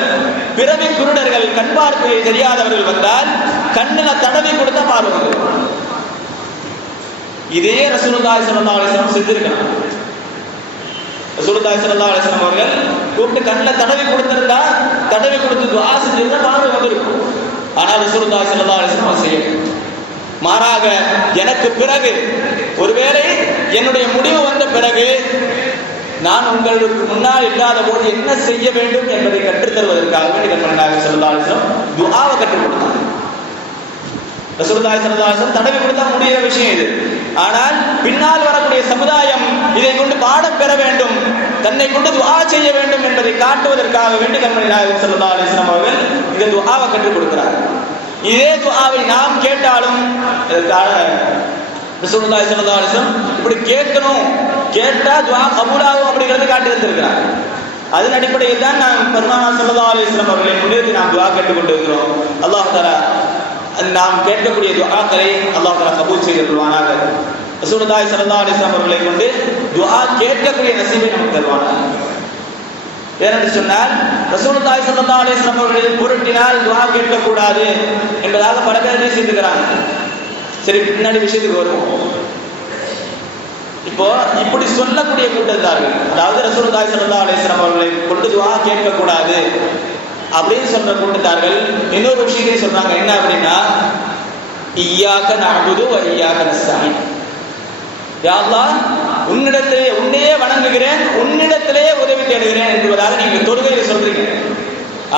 பிறவி குருடர்கள், கண் பார்வை தெரியாதவர்கள் வந்தால் கண்ணுல தடவி கொடுத்தா பார்வை வந்துடும். இதே ரசூலுல்லாஹி ஸல்லல்லாஹு அலைஹி வஸல்லம் செஞ்சிருக்காங்க. ரசூலுல்லாஹி ஸல்லல்லாஹு அலைஹி வஸல்லம் அவர்கள் கூப்பிட்டு கண்ணில் தடவி கொடுத்திருந்தா, தடவி கொடுத்து துஆ செஞ்சிருந்தா பார்வை வந்திருக்கும். ஆனால் ரசூலுல்லாஹி ஸல்லல்லாஹு அலைஹி வஸல்லம் செய்யணும். மாறாக எனக்கு பிறகு ஒருவேளை என்னுடைய முடிவு வந்த பிறகு நான் உங்களுக்கு முன்னால் இல்லாத போது என்ன செய்ய வேண்டும் என்பதை கற்றுத் தருவதற்காக வேண்டி கண்மணிநாயகம் ஸல்லல்லாஹு அலைஹி வஸல்லம் துஆவை கற்றுக் கொடுத்தார். ரசூலுல்லாஹி ஸல்லல்லாஹு அலைஹி வஸல்லம் தடவி கொடுத்தா முடிகிற விஷயம் இது. ஆனால் பின்னால் வரக்கூடிய சமுதாயம் இதை கொண்டு பாடம் பெற வேண்டும், தன்னை கொண்டு துஆ செய்ய வேண்டும் என்பதை காட்டுவதற்காக வேண்டி கண்மணிநாயகம் ஸல்லல்லாஹு அலைஹி வஸல்லம் அவர்கள் இந்த துஆவை கற்றுக் கொடுக்கிறார். இதே துஆவை நாம் கேட்டாலும் ரசூலுல்லாஹி ஸல்லல்லாஹு அலைஹி வஸல்லம் இப்படி கேட்கணும், கேட்டா துஆ கபூலாகும் அப்படிங்கறத காட்டி தந்திருக்கிறார். அதன் அடிப்படையில் தான் நாம் பெருமானார் ஸல்லல்லாஹு அலைஹி வஸல்லம் அவர்களை முன்னிறுத்தி நாம் துஆ கேட்டுக் கொண்டிருக்கிறோம். அல்லாஹ் தஆலா நாம் கேட்கக்கூடிய துஆக்களை அல்லாஹ் தஆலா கபூல் செய்து கொள்வானாக. ரசூலுல்லாஹி ஸல்லல்லாஹு அலைஹி வஸல்லம் அவர்களை கொண்டு துஆ கேட்கக்கூடிய நசீபை நமக்கு தருவானாக. ஏனென்று சொன்னால் ரசூலுல்லாஹி ஸல்லல்லாஹு அலைஹி வஸல்லம் அவர்களை புரட்டினால் துஆ கேட்கக்கூடாது என்பதாக பல பேர் பேசியிருக்கிறாங்க. சரி, பின்னாடி விஷயத்துக்கு வருவோம். இப்போ இப்படி சொல்லக்கூடிய கூட்டத்தார்கள், அதாவது ரசூலுல்லாஹி ஸல்லல்லாஹு அலைஹி வஸல்லம் அவர்களை கொண்டு துஆ கேட்கக்கூடாது அப்படின்னு சொல்ற கூட்டத்தார்கள் இன்னொரு விஷயத்தை சொல்றாங்க. என்ன அப்படின்னா, இய்யாக நஅபுது வ இய்யாக நஸ்தஈன். யா அல்லாஹ், உன்னிடத்திலே உன்னையே வணங்குகிறேன், உன்னிடத்திலே உதவி தேடுகிறேன் என்பதாக நீங்க தொழுகையை சொல்றீங்க.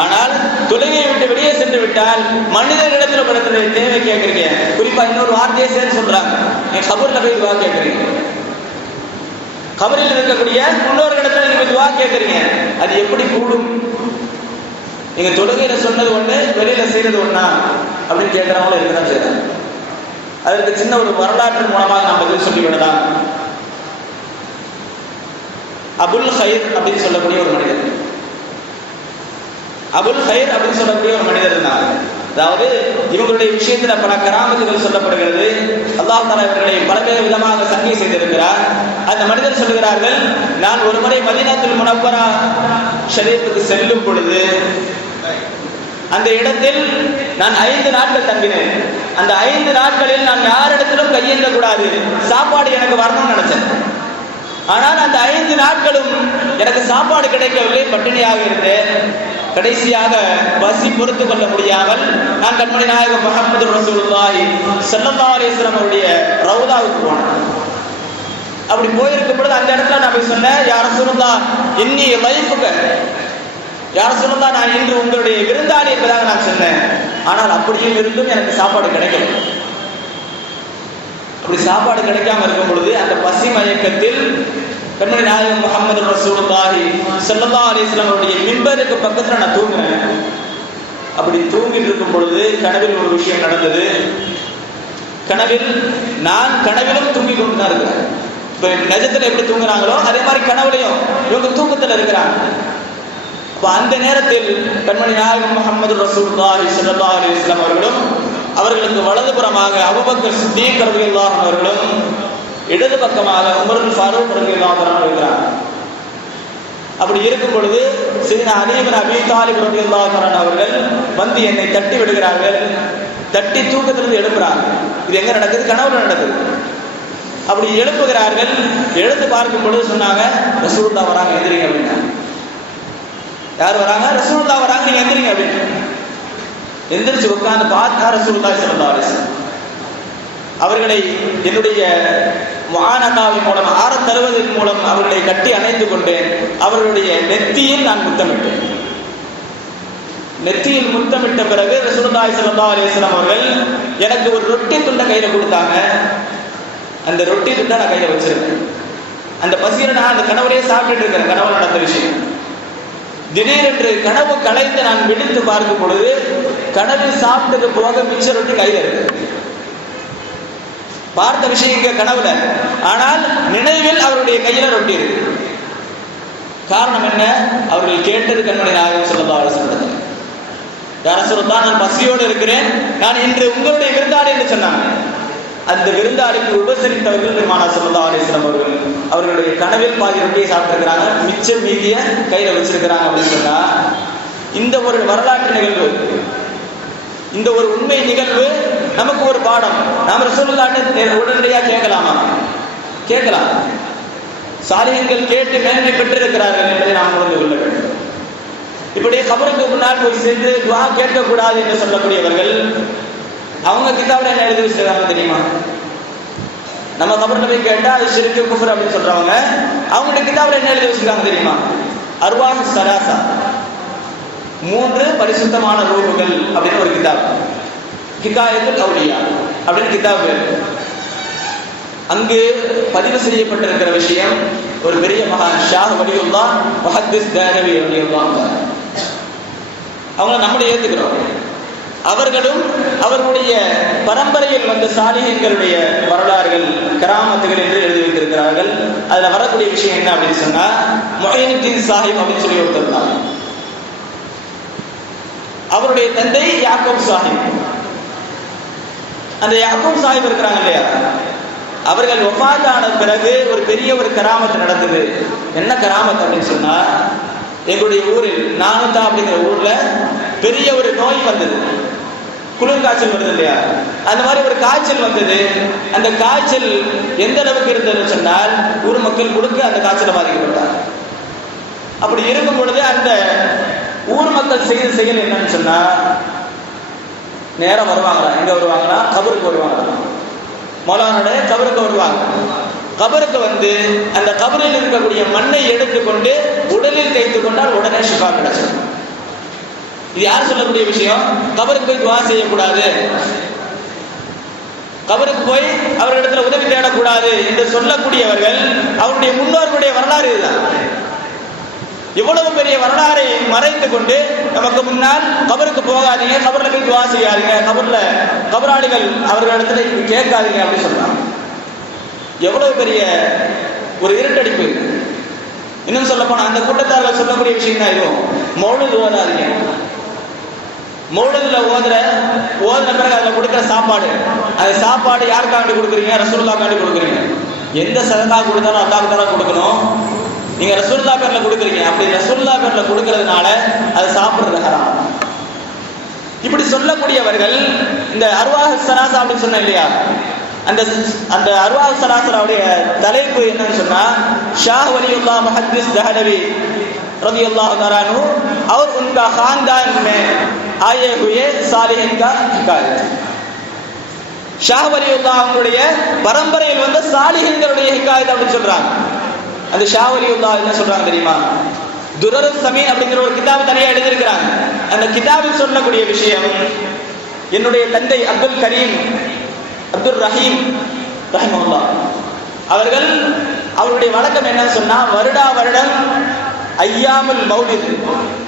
ஆனால் தொழுகையை விட்டு வெளியே சென்று விட்டால் மனிதர்களிடத்தில் படத்துல தேவை கேட்கறீங்க. குறிப்பா இன்னொரு வார்த்தையை சேர்த்து சொல்றாங்க, என் கபூர்ல போய் துஆ கேட்கறீங்க. கபரில் இருக்கக்கூடிய முன்னோர்களிடத்துல நீங்க துஆ கேட்கறீங்க. அது எப்படி கூடும்? நீங்க தொழுகையில சொன்னது ஒண்ணு, வெளியில செய்யறது ஒண்ணா அப்படின்னு கேட்கறவங்களும் இருக்கதான் செய்யறாங்க. அதற்கு சின்ன ஒரு வரலாற்று மூலமாக நாம் பதில் சொல்லிவிடலாம். அபுல் ஹைர் அப்படின்னு சொல்லக்கூடிய ஒரு மனிதர், அபுல் ஹைர் அப்படின்னு சொல்லக்கூடிய ஒரு மனிதர் இருந்தாங்க. அதாவது இவங்களுடைய விஷயத்துல பல கராமத்துகள் சொல்லப்படுகிறது. அல்லாஹ் தஆலா இவர்களை பல்வேறு விதமாக சங்கை செய்திருக்கிறார். அந்த மனிதர் சொல்லுகிறார்கள், நான் ஒரு முறை மதீனத்துல் முனவ்வரா ஷரீஃபுக்கு செல்லும் பொழுது அந்த இடத்தில் நான் 5 நாட்கள் தங்கினேன். அந்த 5 நாட்களில் நான் யாரிடத்திலும் கையேந்த கூடாது, சாப்பாடு எனக்கு வரணும்னு நினைச்சேன். ஆனால் அந்த 5 நாட்களும் எனக்கு சாப்பாடு கிடைக்கவில்லை, பட்டினியாக இருந்தேன். கடைசியாக பசி பொறுத்து கொள்ள முடியாமல் நான் கண்மணி நாயகம் முஹம்மது ரசூலுல்லாஹி ஸல்லல்லாஹு அலைஹி வஸல்லம் அவருடைய ரவுதாவுக்கு போனேன். அப்படி போயிருக்கும் பொழுது அந்த இடத்துல நான் போய் சொன்னேன், யா ரசூலுல்லாஹ் இன்னி லைஃபுக, யா ரசூலுல்லாஹ் நான் இன்று உங்களுடைய விருந்தாளி என்பதாக நான் சொன்னேன். ஆனால் அப்படியும் இருந்தும் எனக்கு சாப்பாடு கிடைக்கல. அப்படி சாப்பாடு கிடைக்காம இருக்கும் பொழுது அந்த பசி மயக்கத்தில் கண்மணி நாயகம் முஹம்மது ரசூலுல்லாஹி ஸல்லல்லாஹு அலைஹி வஸல்லம் அவருடைய மிம்பருக்கு பக்கத்துல நான் தூங்குறேன். அப்படி தூங்கிட்டு இருக்கும் பொழுது கனவில் ஒரு விஷயம் நடந்தது. நான் கனவிலும் தூங்கி கொண்டு தான் இருக்கிறேன். இப்ப நிஜத்துல எப்படி தூங்குறாங்களோ அதே மாதிரி கனவுலையும் இவங்க தூக்கத்துல இருக்கிறாங்க. அப்ப அந்த நேரத்தில் கண்மணி நாயகம் முஹம்மது ரசூலுல்லாஹி ஸல்லல்லாஹு அலைஹி வஸல்லம் அவர்களும் அவர்களுக்கு வலதுபுறமாக அபூபக்கர் சித்தீக் ரலியல்லாஹு அன்ஹு அவர்களும் இடது பக்கமாக உமர் ஃபாரூக் ரலியல்லாஹு அன்ஹு இருக்கிறாங்க. அப்படி இருக்கும் பொழுது சையதுனா அலி இப்னு அபீ தாலிப் ரலியல்லாஹு அன்ஹு அவர்கள் வந்து என்னை தட்டி விடுகிறார்கள். தட்டி தூக்கத்திலிருந்து எழுப்புறாங்க. இது எங்க நடக்குது? கனவுல நடக்குது. அப்படி எழுப்புகிறார்கள். எழுந்து பார்க்கும் பொழுது சொன்னாங்க, ரசூலுல்லாஹ் வராங்க, எந்திரிங்க அப்படின்னா. யார் வராங்க? ரசூலுல்லாஹ் வராங்க, நீங்க எந்திரிங்க அப்படின்னு. எந்திரிச்சு உட்கார்ந்து பார்த்தா ரசூலுல்லாஹி ஸல்லல்லாஹு அலைஹி வஸல்லம் அவர்களை என்னுடைய முஆனகாவின் மூலம், ஆற தருவதன் மூலம் அவர்களை கட்டி அணைத்து கொண்டேன். அவர்களுடைய நெத்தியில் நான் முத்தமிட்டேன். நெத்தியில் முத்தமிட்ட பிறகு ரசூலுல்லாஹி ஸல்லல்லாஹு அலைஹி வஸல்லம் அவர்கள் எனக்கு ஒரு ரொட்டி துண்டை கையில கொடுத்தாங்க. அந்த ரொட்டி துண்டை நான் கையில வச்சிருக்கேன். அந்த பசியில நான் அந்த கனவுலேயே சாப்பிட்டு இருக்கிறேன். கனவு நடந்த விஷயம். திடீரென்று கனவு கலைந்து நான் விழித்து பார்க்கும் பொழுது கனவில் சாப்பிட்டது போக மிச்ச ரொட்டி கையில இருக்கு. பார்த்த விஷயம் இங்க கனவுல, ஆனால் நினைவில் அவருடைய கையில ரொட்டி இருக்கு. காரணம் என்ன? அவர்கள் கேட்டது கண்மணி நாயகம் ஸல்லல்லாஹு அலைஹி வஸல்லம், யா ரசூலுல்லாஹ், நான் பசியோடு இருக்கிறேன், நான் இன்று உங்களுடைய விருந்தாளி என்று சொன்னாங்க. அந்த விருந்தாளிக்கு உபசரித்தவர்கள் பெருமானார் ஸல்லல்லாஹு அலைஹி வஸல்லம் அவர்களுடைய கனவில் பாதி ரொட்டியை சாப்பிட்டிருக்கிறாங்க, மிச்சம் மீதிய கையில வச்சிருக்கிறாங்க அப்படின்னு சொன்னா, இந்த ஒரு வரலாற்று நிகழ்வு, இந்த ஒரு உண்மை நிகழ்வு நமக்கு ஒரு பாடம். நாம் ரசூலுல்லாஹ்ட்ட உடனடியாக கேட்கலாமா? கேட்கலாம். சாலிஹீன்கள் கேட்டு மேன்மை பெற்றிருக்கிறார்கள் என்பதை நாம் உணர்ந்து கொள்ள வேண்டும். இப்படி கபருக்கு முன்னால் போய் சென்று துஆ கேட்கக்கூடாது என்று சொல்லக்கூடியவர்கள் அவங்க கிதாபில் என்ன எழுதி வச்சிருக்காங்க தெரியுமா? நம்ம கபர்ல போய் கேட்டா அது ஷிர்க் குஃப்ர் அப்படின்னு சொல்றவங்க அவங்களுடைய கிதாபில் என்ன எழுதி வச்சிருக்காங்க தெரியுமா? அர்வாஹ் ஸலாஸா, 3 பரிசுத்தமான ரூஹுகள் அப்படின்னு ஒரு கிதாப், ஹிகாயத்துல் அவுலியா அப்படின்னு கிதாப். அங்கு பதிவு செய்யப்பட்டிருக்கிற விஷயம், ஒரு பெரிய மகான் ஷாஹ் வலியுல்லாஹ் முஹத்திஸ் தஹ்ரவி ரலியல்லாஹு அன்ஹு, அவங்கள நம்மளே ஏத்துக்கிறோம். அவர்களும் அவர்களுடைய பரம்பரையில் வந்த சாலிஹீன்களுடைய வரலாறுகள், கராமத்துகள் என்று எழுதி வைத்திருக்கிறார்கள். அதுல வரக்கூடிய விஷயம் என்ன அப்படின்னு சொன்னா, முஹைனுத்தீன் சாஹிப் அப்படின்னு சொல்லி ஒருத்தர், அவருடைய தந்தை யாக்கூப் சாஹிப். அந்த யாக்கூப் சாஹிப் இருக்கிறாங்க இல்லையா, அவர்கள் வஃபாத் ஆன பிறகு ஒரு பெரிய ஒரு கராமத்து நடந்தது. என்ன கராமத்து அப்படின்னு சொன்னா, எங்களுடைய ஊரில் நானுத்தா அப்படிங்கிற ஊர்ல பெரிய ஒரு நோய் வந்தது. குளிர் காய்ச்சல் வருது இல்லையா, அந்த மாதிரி ஒரு காய்ச்சல் வந்தது. அந்த காய்ச்சல் எந்த அளவுக்கு இருந்ததுன்னு சொன்னால், ஊர் மக்கள் முழுக்க அந்த காய்ச்சலை பாதிக்கப்பட்டார். அப்படி இருக்கும் பொழுது அந்த ஊர் மக்கள் செய்த செயல் என்னன்னு சொன்னா, நேரம் வருவாங்களா, எங்க வருவாங்களா, கபருக்கு வருவாங்களா, மௌலானுடைய கபருக்கு வருவாங்க. கபருக்கு வந்து அந்த கபரில் இருக்கக்கூடிய மண்ணை எடுத்துக்கொண்டு உடலில் தேய்த்து கொண்டால் உடனே ஷிஃபா கிடைச்சிடும். இது யார் சொல்லக்கூடிய விஷயம்? கபருக்கு போய் துஆ செய்யக்கூடாது, கபருக்கு போய் அவர்களிடத்துல உதவி தேடக்கூடாது என்று சொல்லக்கூடியவர்கள் அவருடைய முன்னோர்களுடைய வரலாறு இதுதான். இவ்வளவு பெரிய வரலாறை மறைத்து கொண்டு நமக்கு முன்னால் கபருக்கு போகாதீங்க, கபர்ல போய் துஆ செய்யாதீங்க, கபர்ல கபராளிகள் அவர்களிடத்துல கேட்காதீங்க அப்படின்னு சொல்றாங்க. எவ்வளவு பெரிய ஒரு இருட்டடிப்பு. இன்னும் சொல்ல போனா அந்த கூட்டத்தார்கள் சொல்லக்கூடிய விஷயம் தான் இதுவும். மௌலித் ஓதாதீங்க, மௌலிதுல ஓதுன பிறகு அதுல கொடுக்கிற சாப்பாடு, அந்த சாப்பாடு யாருக்காண்டி கொடுக்குறீங்க? ரசூலுல்லாஹ்காண்டி கொடுக்குறீங்க. எந்த சதகா கொடுத்தாலும் அல்லாஹ்வுக்கு தான் கொடுக்கணும். நீங்க ரசூலுல்லாஹ் பேர்ல கொடுக்குறீங்க, அப்படி ரசூலுல்லாஹ் பேர்ல கொடுக்கறதுனால அது சாப்பிடுறது ஹராம். இப்படி சொல்லக்கூடியவர்கள் இந்த அர்வாஹ் ஸலாஸா அப்படின்னு சொன்ன இல்லையா, அந்த அர்வாஹ் ஸலாஸாவுடைய தலைப்பு என்னன்னு சொன்னா, ஷாஹ் வலியுல்லாஹ் முஹத்திஸ் தஹ்ரவி रज़ियल्लाहु ताला अन्हु और उनका खानदान में आए हुए सालिहीन का हिकायत. ஷாஹ் வலியுல்லாஹ் அவங்களுடைய பரம்பரையில் வந்த சாலிஹீன்களுடைய ஹிகாயத் அப்படின்னு சொல்றாங்க. அந்த ஷாஹ் வலியுல்லாஹ் என்ன சொல்றாங்க தெரியுமா? துரருஸ் ஸமீன் அப்படிங்கிற ஒரு கிதாப் தனியா எழுதியிருக்கிறாங்க. அந்த கிதாபில் சொல்லக்கூடிய விஷயம், என்னுடைய தந்தை அப்துல் கரீம் அப்துல் ரஹீம் ரஹிமஹுல்லாஹ் அவர்கள், அவருடைய வழக்கம் என்னன்னு சொன்னா, வருடா வருடம் ஐயாமுல் மௌலித்,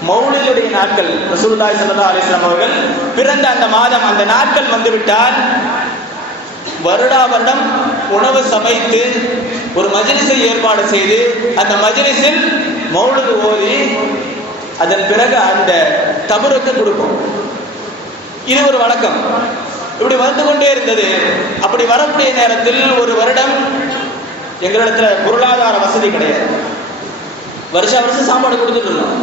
மௌலிதுடைய நாட்கள், ரசூலுல்லாஹி ஸல்லல்லாஹு அலைஹி வஸல்லம் அவர்கள் பிறந்த அந்த மாதம், அந்த நாட்கள் வந்துவிட்டால் வருடா வருடம் உணவு சமைத்து ஒரு மஜ்லிஸை ஏற்பாடு செய்து அந்த மஜ்லிஸில் மௌலித் ஓதி அதன் பிறகு அந்த கபருக்கு கொடுப்போம். இது ஒரு வழக்கம். இப்படி வந்து கொண்டே இருந்தது. அப்படி வரக்கூடிய நேரத்தில் ஒரு வருடம் எங்களிடத்துல பொருளாதார வசதி கிடையாது, வருஷம் சாப்பாடு கொடுத்துட்டு இருந்தோம்.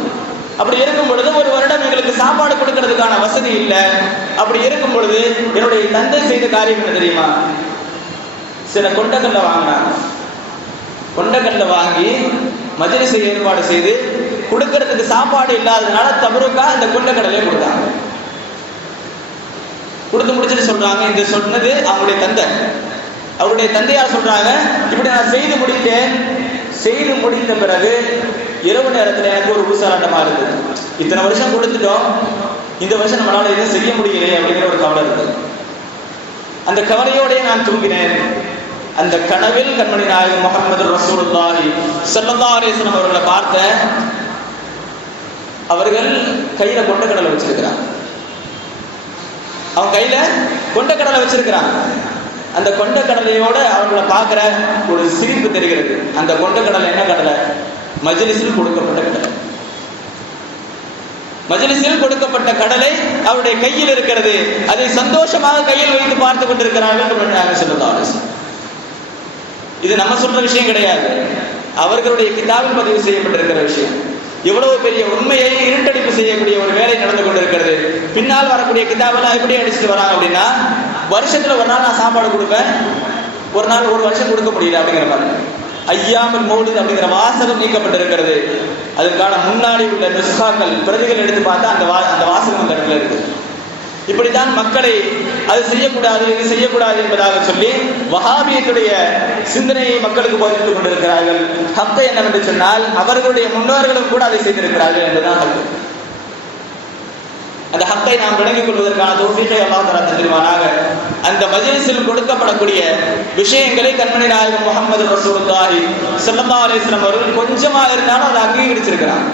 அப்படி இருக்கும் பொழுது ஒரு வருடம் எங்களுக்கு சாப்பாடு கொடுக்கறதுக்கான வசதி இல்லை. அப்படி இருக்கும் பொழுது என்னுடைய தந்தை செய்த காரியம் என்ன தெரியுமா? சில கொண்டக்கல்ல வாங்கினாங்க. கொண்டக்கல்ல வாங்கி மஜ்லிஸை ஏற்பாடு செய்து கொடுக்கறதுக்கு சாப்பாடு இல்லாததுனால தபருக்கா இந்த கொண்டக்கடலையை கொடுத்தாங்க. கொடுத்து முடிச்சுட்டு சொல்றாங்க, இந்த சொன்னது அவங்களுடைய தந்தை. அவருடைய தந்தையார் சொல்றாங்க, இப்படி நான் செய்து முடித்தேன். செய்து முடித்த பிறகு இரவு நேரத்தில் எனக்கு ஒரு ஊசலாட்டமா இருக்குது. இத்தனை வருஷம் கொடுத்துட்டோம், இந்த வருஷம் நம்மளால எதுவும் செய்ய முடியலையே அப்படிங்கிற ஒரு கவலை இருக்குது. அந்த கவலையோடய நான் தூங்கினேன். அந்த கனவில் கண்மணி நாயகம் முஹம்மது ரசூலுல்லாஹி ஸல்லல்லாஹு அலைஹி வஸல்லம் அவர்களை பார்த்த. அவர்கள் கையில கொண்டக்கடலை வச்சிருக்கிறாங்க. அவங்க கையில கொண்டக்கடலை வச்சிருக்கிறாங்க. அந்த கொண்டக்கடலையோட அவங்களை பார்க்கிற ஒரு சிரிப்பு தெரிகிறது. அந்த கொண்டக்கடலை என்ன கடலை? மஜ்லிஸில் கொடுக்கப்பட்ட கடலை. மஜ்லிஸில் கொடுக்கப்பட்ட கடலை அவருடைய கையில் இருக்கிறது. அதை சந்தோஷமாக கையில் வைத்து பார்த்து கொண்டிருக்கிறார்கள் ஸல்லல்லாஹு அலைஹி வஸல்லம். இது நம்ம சொல்ற விஷயம் கிடையாது, அவர்களுடைய கிதாபில் பதிவு செய்யப்பட்டிருக்கிற விஷயம். எவ்வளவு பெரிய உண்மையை இருட்டடிப்பு செய்யக்கூடிய ஒரு வேலை நடந்து கொண்டிருக்கிறது. பின்னால் வரக்கூடிய கிதாபெல்லாம் எப்படி அடிச்சுட்டு வராங்க அப்படின்னா, வருஷத்துல ஒரு நாள் நான் சாப்பாடு கொடுப்பேன், ஒரு நாள் ஒரு வருஷம் கொடுக்க முடியல அப்படிங்கிற மாதிரி. ஐயாமல் மௌலித் அப்படிங்கிற வாசகம் நீக்கப்பட்டிருக்கிறது. அதுக்கான முன்னாடி உள்ள நுஸ்காக்கள் பிரதிகள் எடுத்து பார்த்தா அந்த வாசகம் அந்த இடத்துல இருக்கு. இப்படித்தான் மக்களை அது செய்யக்கூடாது இது செய்யக்கூடாது என்பதாக சொல்லி வஹாபியத்துடைய சிந்தனையை மக்களுக்கு போதித்துக் கொண்டிருக்கிறார்கள். ஹக்கு என்னவென்று சொன்னால், அவர்களுடைய முன்னோர்களும் கூட அதை செய்திருக்கிறார்கள் என்றுதான் ஹக்கு. அந்த ஹக்கை நாம் விளங்கிக் கொள்வதற்கான தௌஃபீகை அல்லாஹ் தஆலா தருவானாக. அந்த மஜ்லிஸில் கொடுக்கப்படக்கூடிய விஷயங்களை கண்மணி நாயகம் முஹம்மது ரசூலுல்லாஹி ஸல்லல்லாஹு அலைஹி வஸல்லம் அவர்கள் கொஞ்சமா இருந்தாலும் அதை அங்கீகரிச்சிருக்கிறாங்க.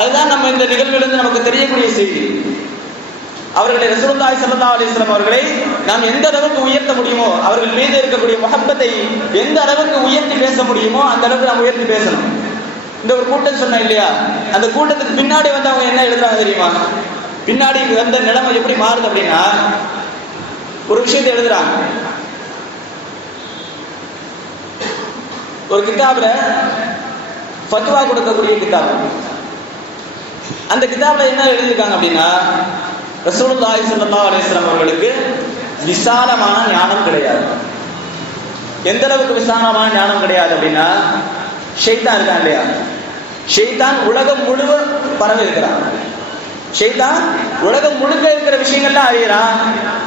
அதுதான் நம்ம இந்த நிகழ்விலிருந்து நமக்கு தெரியக்கூடிய செய்தி. அவர்களை ரசூலுல்லாஹி ஸல்லல்லாஹு அலைஹி வஸல்லம் அவர்களை நாம் எந்த அளவுக்கு உயர்த்த முடியுமோ, அவர்கள் மீது இருக்கக்கூடிய முஹப்பத்தை எந்த அளவுக்கு உயர்த்தி பேச முடியுமோ அந்த அளவுக்கு நாம் உயர்த்தி பேசணும். இந்த ஒரு கூட்டம் சொன்ன இல்லையா, அந்த கூட்டத்துக்கு பின்னாடி வந்து அவங்க என்ன எழுதுறாங்க தெரியுமா? பின்னாடி வந்த நிலைமை எப்படி மாறுது அப்படின்னா, ஒரு விஷயத்தை எழுதுறாங்க. ஒரு கிதாபுல ஃபத்வா கொடுக்கக்கூடிய கிதாபு. அந்த கிதாபுல என்ன எழுதியிருக்காங்க அப்படின்னா, ரசூலுல்லாஹி ஸல்லல்லாஹு அலைஹி வஸல்லம் அவர்களுக்கு விசாலமான ஞானம் கிடையாது. எந்த அளவுக்கு விசாலமான ஞானம் கிடையாது அப்படின்னா, ஷைத்தான் இருக்கான் இல்லையா, ஷைத்தான் உலகம் முழுவ பரவி இருக்கிறான். ஷைத்தான் உலகம் முழுக்க இருக்கிற விஷயங்கள்லாம் அறியறான்.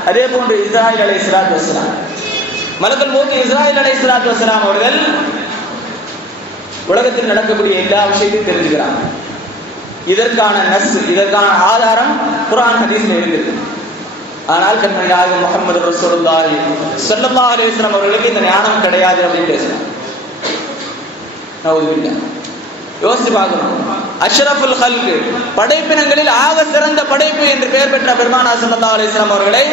அதே போன்று இஸ்ராயில் அலைஹிஸ்ஸலாத்து வஸ்ஸலாம், மலக்குல் மௌத் இஸ்ராயில் அலைஹிஸ்ஸலாத்து வஸ்ஸலாம் அவர்கள் உலகத்தில் நடக்கக்கூடிய எல்லா விஷயத்தையும் தெரிஞ்சுக்கிறாங்க. இதற்கான இதற்கான ஆதாரம் குர்ஆன் ஹதீஸ்ல இருக்குது. ஆனால் கண்மணி நாயகம் முஹம்மது ரசூலுல்லாஹி ஸல்லல்லாஹு அலைஹி வஸல்லம் அவர்களுக்கு இந்த ஞானம் கிடையாது அப்படின்னு பேசுறாங்க. யோசிச்சு பார்க்கணும். அஷ்ரஃபுல் ஹல்க், படைப்பினங்களில் ஆக சிறந்த படைப்பு என்று பெயர் பெற்ற பெருமானார் ஸல்லல்லாஹு அலைஹி வஸல்லம் அவர்களை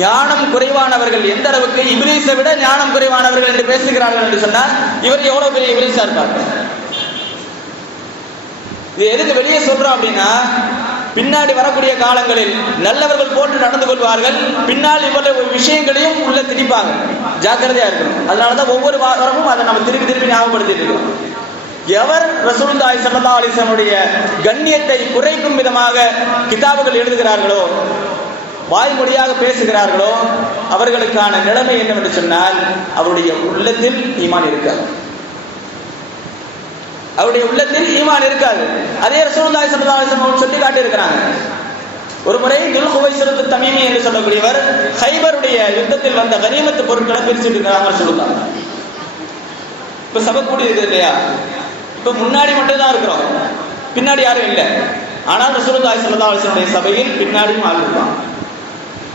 ஞானம் குறைவானவர்கள், எந்த அளவுக்கு இப்லீஸை விட ஞானம் குறைவானவர்கள் என்று பேசுகிறார்கள் என்று சொன்னால் இவர் எவ்வளவு பெரிய இப்லீஸா இருப்பார். இது எதுக்கு வெளியே சொல்றோம் அப்படின்னா, பின்னாடி வரக்கூடிய காலங்களில் நல்லவர்கள் போன்று நடந்து கொள்வார்கள், பின்னால் இவ்வளவு விஷயங்களையும் உள்ள திணிப்பாங்க. ஜாக்கிரதையா இருக்கணும். அதனாலதான் ஒவ்வொரு வாரமும் அதை நம்ம திருப்பி திருப்பி ஞாபகப்படுத்திட்டு இருக்கோம். எவர் ரசூலுல்லாஹி ஸல்லல்லாஹு அலைஹி வஸல்லம் கண்ணியத்தை குறைக்கும் விதமாக கிதாபுகள் எழுதுகிறார்களோ, வாய்மொழியாக பேசுகிறார்களோ, அவர்களுக்கான நிலைமை என்னவென்று சொன்னால், அவருடைய உள்ளத்தில் ஈமான் இருக்காது. அவருடைய உள்ளத்தில் ஈமான் இருக்காது. அதே ரசூலுல்லாஹி ஸல்லல்லாஹு அலைஹி வஸல்லம் சொல்லி காட்டி இருக்கிறாங்க. ஒரு முறை துல் ஹுவைஸிரத்து தமீமி என்று சொல்லக்கூடியவர் ஹைபருடைய யுத்தத்தில் வந்த கனிமத்து பொருட்களை பிரிச்சுட்டு இருக்கிறாங்க ரசூலுல்லாஹ். இப்ப சபை கூடி இருக்குது இல்லையா, இப்ப முன்னாடி மட்டும் தான் இருக்கிறோம், பின்னாடி யாரும் இல்லை. ஆனால் ரசூலுல்லாஹி ஸல்லல்லாஹு அலைஹி வஸல்லம் சபையில் பின்னாடியும் ஆள் இருப்பாங்க.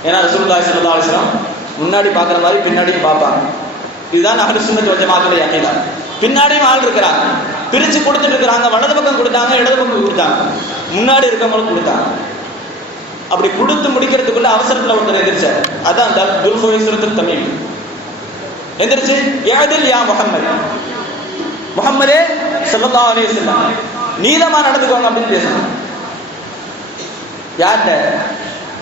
ஏன்னா ரசூலுல்லாஹி ஸல்லல்லாஹு அலைஹி வஸல்லம் முன்னாடி பார்க்குற மாதிரி பின்னாடியும் பார்ப்பாங்க. இதுதான் அஹ்லுஸ் சுன்னத் வல் ஜமாஅத்துடைய அகீதா. பின்னாடியும் ஆள் இருக்கிறாங்க, பிரிச்சு கொடுத்துட்டு இருக்கிறாங்க. வலது பக்கம் கொடுத்தாங்க, இடது பக்கம் கொடுத்தாங்க, முன்னாடி இருக்கவங்களும் கொடுத்தாங்க. அப்படி கொடுத்து முடிக்கிறதுக்குள்ள அவசரத்துல ஒருத்தர் எந்திரிச்சார். அதான் துல் ஹுவைஸிரத்து தமீமி எந்திரிச்சு, யஅதில் யா முஹம்மது, முஹம்மதே ஸல்லல்லாஹு அலைஹி வஸல்லம், நீதமா நடந்துக்கோங்க அப்படின்னு பேசுறாங்க. யார்கிட்ட?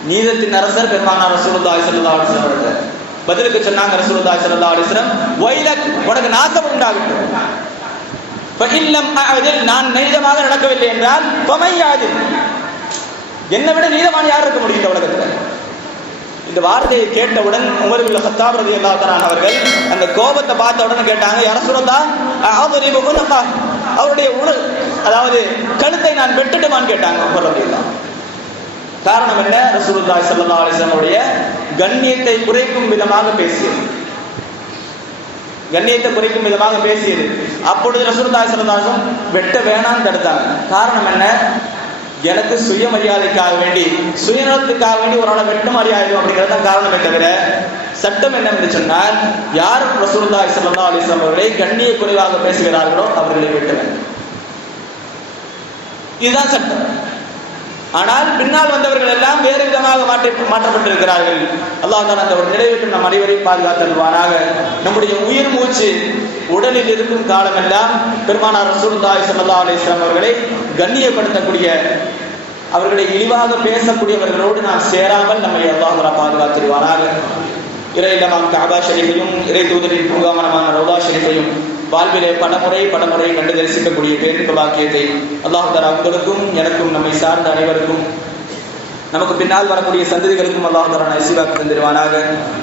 நீதத்தின் அரசர் பெருமானார் ரசூலுல்லாஹி ஸல்லல்லாஹு அலைஹி வஸல்லம். பதிலுக்கு சொன்னாங்க ரசூலுல்லாஹி ஸல்லல்லாஹு அலைஹி வஸல்லம், வைலக், உனக்கு நாசம் உண்டாகட்டும். ஃபஇல்லம் அஅதில், நான் நீதமாக நடக்கவில்லை என்றால் ஃபமை யாதில், என்னை விட நீதமான யார் இருக்க முடியும் இந்த உலகத்தில்? இந்த வார்த்தையை கேட்டவுடன் உமர் இப்னு கத்தாப் ரலியல்லாஹு தஆலா அவர்கள் அந்த கோபத்தை பார்த்த உடனே கேட்டாங்க, யா ரசூலல்லாஹ் அஅதுரிபு குனகா, அவருடைய அதாவது கழுத்தை நான் வெட்டட்டுமான்னு கேட்டாங்க உமர் ரலியல்லாஹு அன்ஹு. காரணம் என்ன? ரசூலுல்லாஹி ஸல்லல்லாஹு அலைஹி வஸல்லம் உடைய கண்ணியத்தை குறைக்கும் விதமாக பேசியது. கண்ணியத்தை குறைக்கும் விதமாக பேசியது. அப்பொழுது ரசூலுல்லாஹி ஸல்லல்லாஹு அலைஹி வஸல்லம் வெட்ட வேணாம்னு தடுத்தாங்க. காரணம் என்ன? எனக்கு சுயமரியாதைக்காக வேண்டி, சுயநலத்துக்காக வேண்டி ஒரு ஆளை வெட்ட மரியாதை அப்படிங்கிறது தான் காரணமே தவிர சட்டம் என்ன என்று சொன்னால், யார் ரசூலுல்லாஹி ஸல்லல்லாஹு அலைஹி வஸல்லம் அவர்களை கண்ணிய குறைவாக பேசுகிறார்களோ அவர்களை வெட்ட வேண்டும். இதுதான் சட்டம். ஆனால் பின்னால் வந்தவர்கள் எல்லாம் வேறு விதமாக மாற்றப்பட்டிருக்கிறார்கள். அல்லாஹ் தான் அந்த ஒரு நிலைவிட்டு நம் அனைவரையும் பாதுகாத்தல்வானாக. நம்முடைய உயிர் மூச்சு உடலில் இருக்கும் காலமெல்லாம் பெருமானார் ரசூலுல்லாஹி ஸல்லல்லாஹு அலைஹி வஸல்லம் அவர்களை கண்ணியப்படுத்தக்கூடிய, அவர்களை இழிவாக பேசக்கூடியவர்களோடு நாம் சேராமல் நம்மை அல்லாஹ் பாதுகாத்திருவானாக. இறை இல்லமாம் கஅபா ஷரீஃபையும் இறை தூதரின் பூங்காவனமான ரௌதா ஷரீஃபையும் வாழ்விலே பலமுறை கண்டு தரிசிக்கக்கூடிய பேரின்ப பாக்கியத்தை அல்லாஹ் தஆலா உங்களுக்கும் எனக்கும் நம்மை சார்ந்த அனைவருக்கும் நமக்கு பின்னால் வரக்கூடிய சந்ததிகளுக்கும் அல்லாஹ் தஆலா நசீபாக்கி தந்திருவானாக.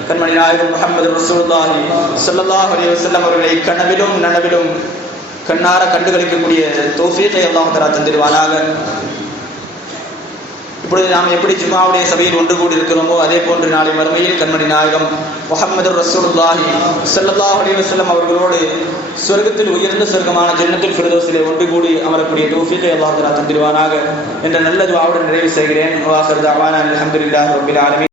கண்மணி நாயகம் முஹம்மது ரசூலுல்லாஹி ஸல்லல்லாஹு அலைஹி வஸல்லம் அவர்களை கனவிலும் நனவிலும் கண்ணார கண்டுகளிக்கக்கூடிய தௌஃபீகை அல்லாஹ் தஆலா தந்திருவானாக. இப்பொழுது நாம் எப்படி ஜும்ஆவுடைய சபையில் ஒன்று கூடி இருக்கிறோமோ அதே போன்று நாளை மறுமையில் கண்மணி நாயகம் முஹம்மது ரசூலுல்லாஹி ஸல்லல்லாஹு அலைஹி வஸல்லம் அவர்களோடு சொர்க்கத்தில் உயர்ந்த சொர்க்கமான ஜன்னத்துல் ஃபிர்தௌஸிலே ஒன்று கூடி அமரக்கூடிய தௌஃபீகை அல்லாஹ் தஆலா தந்திருவானாக என்ற நல்ல துஆவுடன் நிறைவு செய்கிறேன். வஆகிரு தஅவானா அல்ஹம்துலில்லாஹி ரப்பில் ஆலமீன்.